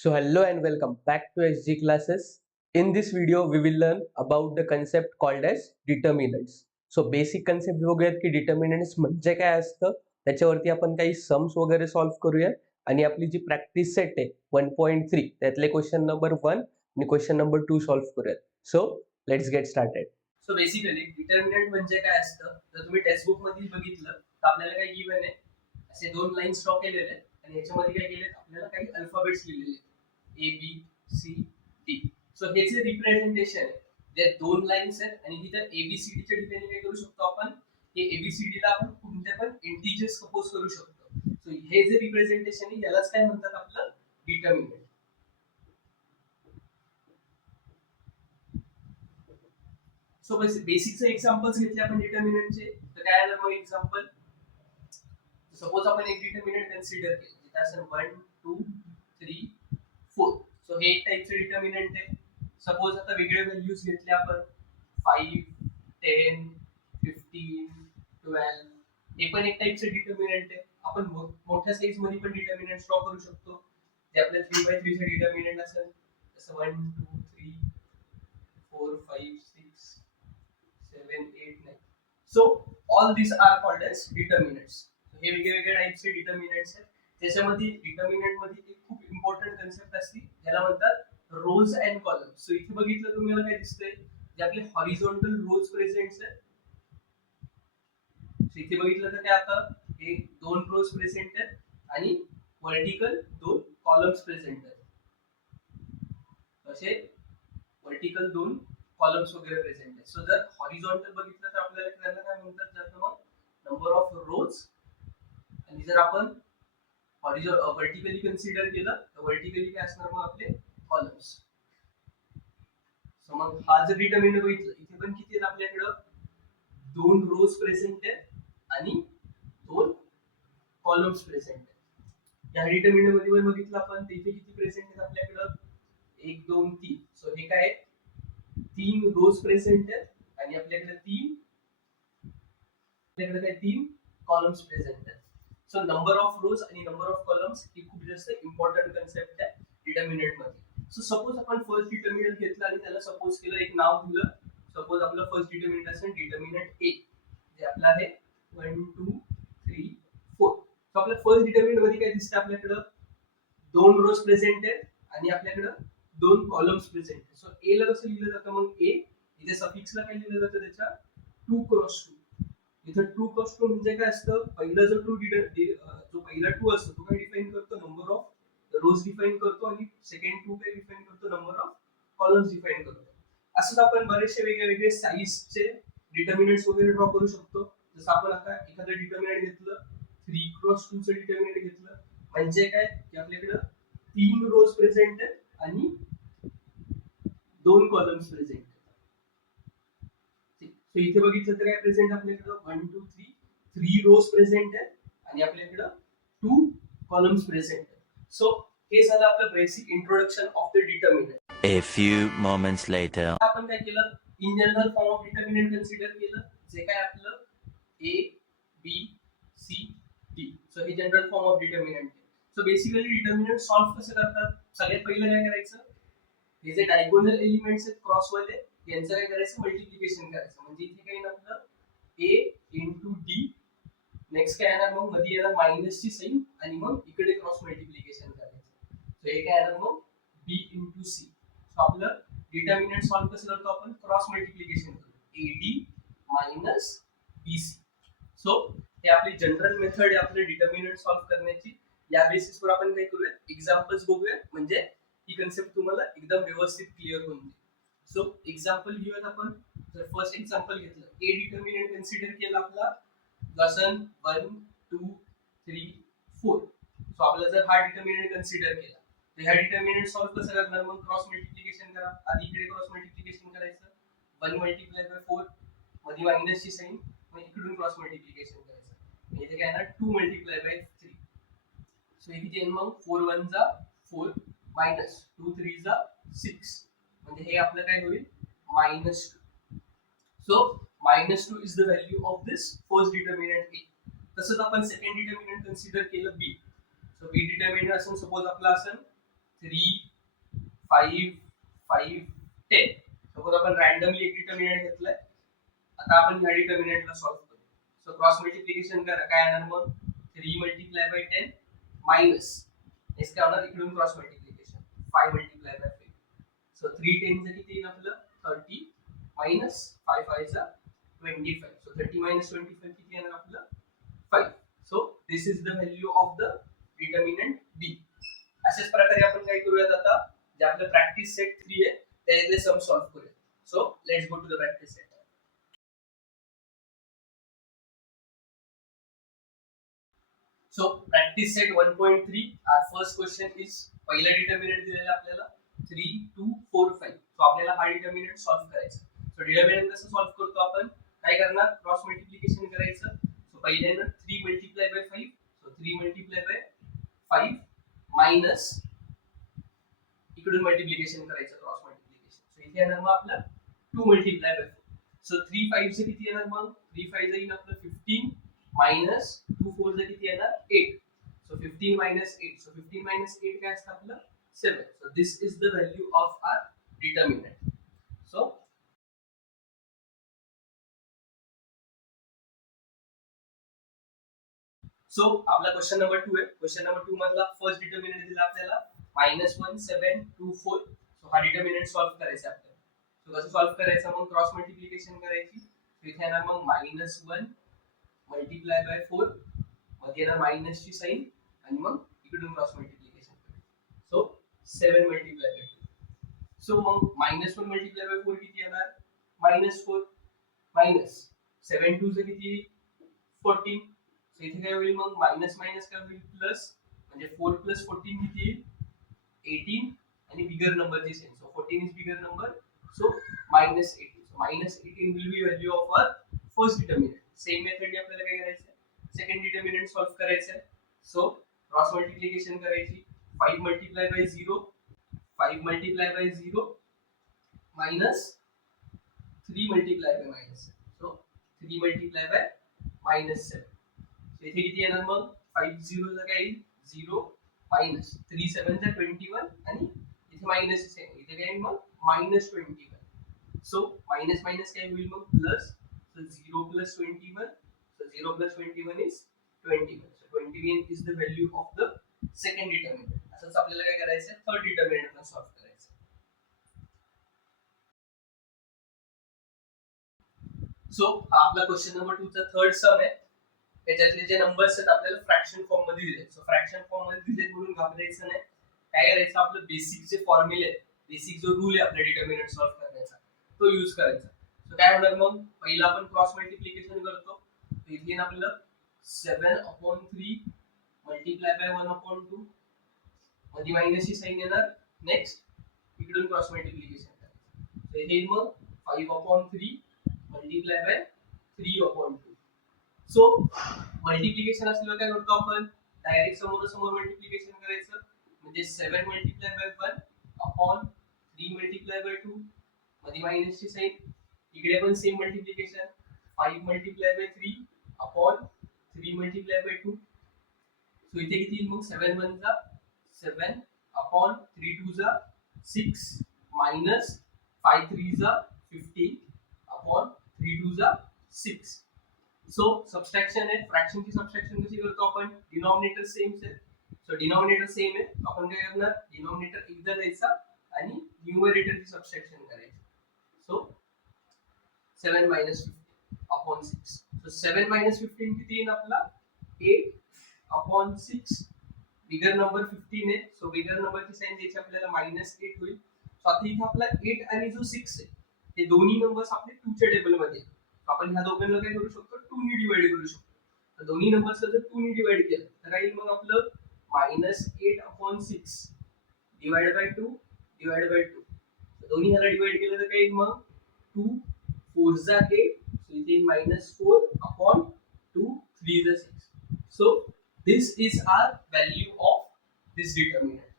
So hello and welcome back to SG classes. In this video we will learn about the concept called as determinants. So basic concept बघूयात की determinants म्हणजे काय असतं, त्याच्यावरती आपण काही सम्स वगैरे सॉल्व्ह करूया आणि आपली जी प्रॅक्टिस सेट आहे 1.3 त्यातले क्वेश्चन नंबर 1 आणि क्वेश्चन नंबर 2 सॉल्व्ह करूयात. So let's get started. So basically determinant म्हणजे काय असतं, तर तुम्ही टेक्स्ट बुक मध्ये बघितलं तर आपल्याला काय गिवन आहे, असे दोन लाईन्स ड्रॉ केलेले आहेत आणि याच्यामध्ये काय केले, आपल्याला काही अल्फाबेट्स लिहिलेले आहेत A B C D. So हे जे रिप्रेझेंटेशन आहे, जे दोन लाईन्स आहेत आणि तिथे एबीसीडी च्या ठिकाणी काय करू शकतो आपण, हे एबीसीडी ला आपण कोणत्या पण इंटिजर्स सपोज करू शकतो. सो हे जे रिप्रेझेंटेशन आहे यालाच काय म्हणतात, आपलं डिटर्मिनंट. सो बेसिकचे एक्झाम्पल्स घेतले आपण डिटर्मिनंटचे, तर काय आलं मग एक्झाम्पल. सपोज आपण एक डिटर्मिनंट कन्सिडर केलं जिथे असेल 1 2 3 4. सो हे एक टाइपचे डिटर्मिनंट आहे. सपोज आता वेगळे व्हॅल्यूज घेतले आपण 5 10 15 12. हे पण एक टाइपचे डिटर्मिनंट आहे. आपण मोठ्या साइज मध्ये पण डिटर्मिनंट ड्रॉ करू शकतो. ते आपल्या 3/3 चे डिटर्मिनंट असेल, जसं 1 2 3 4 5 6 7 8 9. सो ऑल दिस आर कॉल्ड एज डिटर्मिनंट्स. हे वेगवेगळे टाइपचे डिटर्मिनंट्स आहेत. त्याच्यामध्ये डिटर्मिनंट मध्ये एक खूप इम्पॉर्टंट कन्सेप्ट असते, ज्याला म्हणतात रोज अँड कॉलम्स. सो इथे बघितलं तुम्हाला काय दिसतंय, जे आपले हॉरिझॉन्टल रोज प्रेझेंट आहेत. सो इथे बघितलं तर काय, आता हे दोन रोज प्रेझेंट आहेत आणि वर्टिकल दोन कॉलम्स प्रेझेंट आहेत. असे वर्टिकल दोन कॉलम्स वगैरे प्रेझेंट आहेत. सो जर हॉरिझॉन्टल बघितलं तर आपल्याला त्याला काय म्हणतात, जातं मग नंबर ऑफ रोज. आणि जर आपण वर्टिकली कन्सिडर केलं तर वर्टिकली काय असणार मग आपले कॉलम्स. सो मग हा जर डिटर्मिनंट बघितलं, इथे पण किती आहेत आपल्याकडं, दोन रोज प्रेझेंट आहेत आणि दोन कॉलम्स प्रेझेंट आहेत. या डिटर्मिनंट मध्ये पण बघितलं आपण, इथे किती प्रेझेंट आहेत आपल्याकडं, 1 2 3. सो हे काय, तीन रोज प्रेझेंट आहेत आणि आपल्याकडे तीन कॉलम्स प्रेझेंट आहेत. सो नंबर ऑफ रोज आणि नंबर ऑफ कॉलम्स ही खूप जास्त इम्पॉर्टंट कन्सेप्ट आहे डिटर्मिनंट मध्ये. सो सपोज आपण फर्स्ट डिटर्मिनंट घेतला आणि त्याला सपोज केलं, एक नाव दिलं. सपोज आपलं फर्स्ट डिटर्मिनंट असेल डिटर्मिनंट ए, जे आपलं आहे 1 2 3 4. सो आपल्या फर्स्ट डिटर्मिनंट मध्ये काय दिसतं, आपल्याकडं दोन रोज प्रेझेंट आहेत आणि आपल्याकडं दोन कॉलम्स प्रेझेंट आहेत. सो ए ला कसं लिहिलं जातं, मग ए इथे सफिक्सला काय लिहिलं जातं, त्याच्या 2 क्रॉस 2. इथं 2 क्रॉस 2 म्हणजे काय असतं, पहिला जो 2 जो पहिला 2 असतो तो काय डिफाइन करतो, नंबर ऑफ रोज डिफाइन करतो आणि सेकंड 2 काय डिफाइन करतो, नंबर ऑफ कॉलम्स डिफाइन करतो. असंच आपण बरेचसे वेगवेगळे साइजचे डिटर्मिनंट्स वगैरे ड्रॉ करू शकतो. जसं आपण आता एखादं डिटर्मिनंट घेतलं, 3 क्रॉस 2 चं डिटर्मिनंट घेतलं, म्हणजे काय की आपल्याकडे तीन रोज प्रेझेंट आहेत आणि दोन कॉलम्स प्रेझेंट आहेत. सो इथे बघितलं तर काय प्रेझेंट आपल्याकडे 1 2 3 रोज प्रेझेंट आहेत आणि आपल्याकडे 2 कॉलम्स प्रेझेंट आहेत. सो हे झालं आपलं basic introduction of the determinant. A few moments later. आपण काय केलं, in general form of determinant consider केलं, जे काय आपलं A B C D. So हे जनरल फॉर्म ऑफ डिटर्मिनंट आहे. सो बेसिकली डिटर्मिनंट सॉल्व्ह कसं करतात, सगळ्यात पहिलं काय करायचं, हे जे डायगोनल एलिमेंट्स आहेत क्रॉस वाले, यांचं काय करायचं, मल्टिप्लिकेशन करायचं. म्हणजे इथे काही ना आपलं ए इंटू डी, नेक्स्ट काय येणार, मग मध्ये येणार मायनसची साइन आणि मग इकडे क्रॉस मल्टिप्लिकेशन करायचं. सो हे काय येणार मग बी इंटू सी. सो आपलं डिटर्मिनंट सॉल्व्ह कसं करतो आपण, क्रॉस मल्टिप्लिकेशन करतो, एडी मायनस बीसी. सो हे आपली जनरल मेथड आहे आपलं डिटर्मिनंट सॉल्व्ह करण्याची. या बेसिसवर आपण काय करूया, एक्झाम्पल्स बघूया, म्हणजे ही कन्सेप्ट तुम्हाला एकदम व्यवस्थित क्लिअर होऊन जाईल. सो एक्झाम्पल घेऊयात आपण. जर फर्स्ट एक्झाम्पल घेतलं, ए डिटर्मिनंट कन्सिडर केला आपला, जसं 1 2 3 4. सो आपला जर हा डिटर्मिनंट कन्सिडर केला तर ह्या डिटर्मिनंट सॉल्व्ह कसं करणार, मग क्रॉस मल्टिप्लिकेशन करा. आधी इकडे क्रॉस मल्टिप्लिकेशन करायचं, 1 मल्टिप्लाय बाय 4, मध्ये मायनसची साइन, मग इकडून क्रॉस मल्टिप्लिकेशन करायचं. इथे काय येणार 2 मल्टिप्लाय बाय 3. सो हे किती येईल मग, 4 1 जा 4 मायनस 2 3 जा 6, म्हणजे हे आपलं काय होईल, -2. So -2 is the value of this first determinant A. तसंच आपण सेकंड डिटर्मिनंट कन्सिडर केलं बी. सो बी डिटर्मिनंट असेल, सपोज आपला असेल 3 5 5 10. सपोज आपण रॅन्डमली एक डिटर्मिनंट घेतलाय. आता आपण ह्या डिटर्मिनंटला सॉल्व्ह करू. सो क्रॉस मल्टिप्लिकेशन करा. काय येणार मग 3 मल्टिप्लाय बाय 10 मायनस हेच काय होणार इकडून cross multiplication 5 multiply by 5. So 3 10 चं किती येईल आपलं 30 मायनस 5 5 चा 25. सो 30 मायनस 25 किती येणार आपलं 5. So this is the value of the determinant B. अशाच प्रकारे आपण काय करूयात आता जे आपलं प्रॅक्टिस सेट 3 आहे त्यातले सम सॉल्व्ह करूया. So let's go to the practice set. So practice set 1.3 our first question is पहिला डिटर्मिनंट दिलेला आपल्याला 3 2 4 5. सो आपल्याला हा डिटर्मिनंट सॉल्व्ह करायचा. सो डिटर्मिनंट कसं सॉल्व्ह करतो आपण काय करणार क्रॉस मल्टिप्लिकेशन करायचं. सो पहिल्यांदा 3 multiply by 5. So 3 multiply by 5 minus इकडून मल्टिप्लिकेशन करायचं क्रॉस मल्टिप्लिकेशन. सो इथे येणार मग आपला 2 मल्टिप्लाय बाय 4. सो 3 5 चे किती येणार मग 3 5 चे येईल आपलं 15 मायनस 2 4 चे किती येणार 8. So 15 minus 8. सो 15 मायनस 8 काय असतं आपलं 7. So this is the value of our determinant. So so आपला क्वेश्चन नंबर 2 आहे. क्वेश्चन नंबर 2 मधला फर्स्ट डिटर्मिनंट दिला आपल्याला -1 7 2 4. सो हा डिटर्मिनंट सॉल्व्ह करायचा आपल्याला. सो कसं सॉल्व्ह करायचं मग क्रॉस मल्टिप्लिकेशन करायची. सो इथे येणार मग -1 मल्टिप्लाय बाय 4 मध्ये येणार मायनस ची साइन आणि मग इकडून क्रॉस मल्टिप्लिकेशन करायचं. So 7 multiply by 2. सो मग -1 मल्टिप्लाय बाय 4 किती येणार -4 मायनस 7 2 चे किती 14. सो इथे काय होईल मग मायनस मायनस काय होईल प्लस म्हणजे 4 प्लस 14 किती येईल 18 आणि बिगर नंबरची sign. So 14 is bigger number. So -18. So -18 will be value of our first determinant. Same मेथडने आपल्याला काय करायचं सेकंड डिटर्मिनंट सॉल्व्ह करायचं आहे. सो क्रॉस मल्टिप्लिकेशन करायची 5 multiply by 0 5 multiply by 0 minus 3 multiply by minus. So 3 multiply by -7. इथे किती येणार मग 5 0 ला काय येईल 0 मायनस 3 7 चा 21 आणि इथे मायनस आहे इथे काय येईल मग -21. सो मायनस मायनस काय होईल मग plus. So 0 plus 21. So 0 plus 21 is 21. So 21 is the value of the second determinant. असंच आपल्याला काय करायचं आहे थर्ड डिटर्मिनंट सॉल्व्ह करायचं. सो हा आपला क्वेश्चन नंबर 2 चा थर्ड सम आहे. त्याच्यातले जे नंबर्स आहेत आपल्याला फ्रॅक्शन फॉर्म मध्ये दिले. सो फ्रॅक्शन फॉर्म मध्ये दिले म्हणून घाबरायचं नाही. काय करायचं आपलं बेसिक जे फॉर्म्युले बेसिक जो रूल आहे आपल्या डिटर्मिनंट सॉल्व्ह करण्याचा तो यूज करायचा. सो काय होणार मग पहिला आपण क्रॉस मल्टिप्लिकेशन करतो. तर इथे आपलं 7/3 मल्टिप्लाय बाय 1/2 मध्ये मायनस ची साइन येणार. नेक्स्ट इकडून क्रॉस मल्टिप्लिकेशन करायचं. तर इथे मग 5/3 मल्टिप्लाय बाय 3/2. सो मल्टिप्लिकेशन असल्यावर काय करतो आपण डायरेक्ट समोर मल्टिप्लिकेशन करायचं म्हणजे 7 multiply by 1 upon 3 multiply by 2 मध्ये मायनस ची साइन. इकडे पण same multiplication 5 multiply by 3 upon 3 multiply by 2. So इथे किती येईल मग 7 1 चा 7 अपॉन 3 2 चा 6 मायनस 5 3 चा 15 अपॉन 3 2 चा 6. सो सबट्रॅक्शन आहे फ्रॅक्शन ची सबट्रॅक्शन कशी करतो आपण डिनॉमिनेटर सेम आहे. सो डिनॉमिनेटर सेम आहे आपण काय करणार डिनॉमिनेटर एकदा द्यायचा आणि न्यूमरेटर ची सबट्रॅक्शन करायची. So 7 minus 15 upon 6. So 7 minus 15 किती येईल आपला 8 upon 6. बिगर नंबर 15 आहे. सो बिगर नंबरची साइन द्यायची आपल्याला -8 होईल. सो आता इथे आपला 8 आणि जो 6 आहे हे दोन्ही नंबर्स आपले 2 च्या टेबल मध्ये. आपण ह्या दोघांना काय करू शकतो 2 ने डिवाइड करू शकतो. तर दोन्ही नंबर्स जर 2 ने डिवाइड केलं तर काय येईल मग आपलं -8 upon 6 divide by 2 divide by 2. दोन्ही ह्याला डिवाइड केलं तर काय येईल मग 2 4 जा 8. So it is -4 upon 2 3 is 6. So this is our value of this determinant.